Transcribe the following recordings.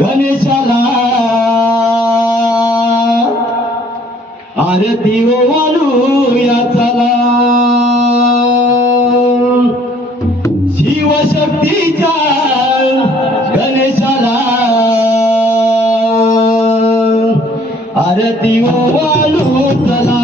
गणेशाला आरती हो ओवाळू या चला. शिवशक्तीच्या गणेशाला आरती हो चला.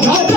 查查。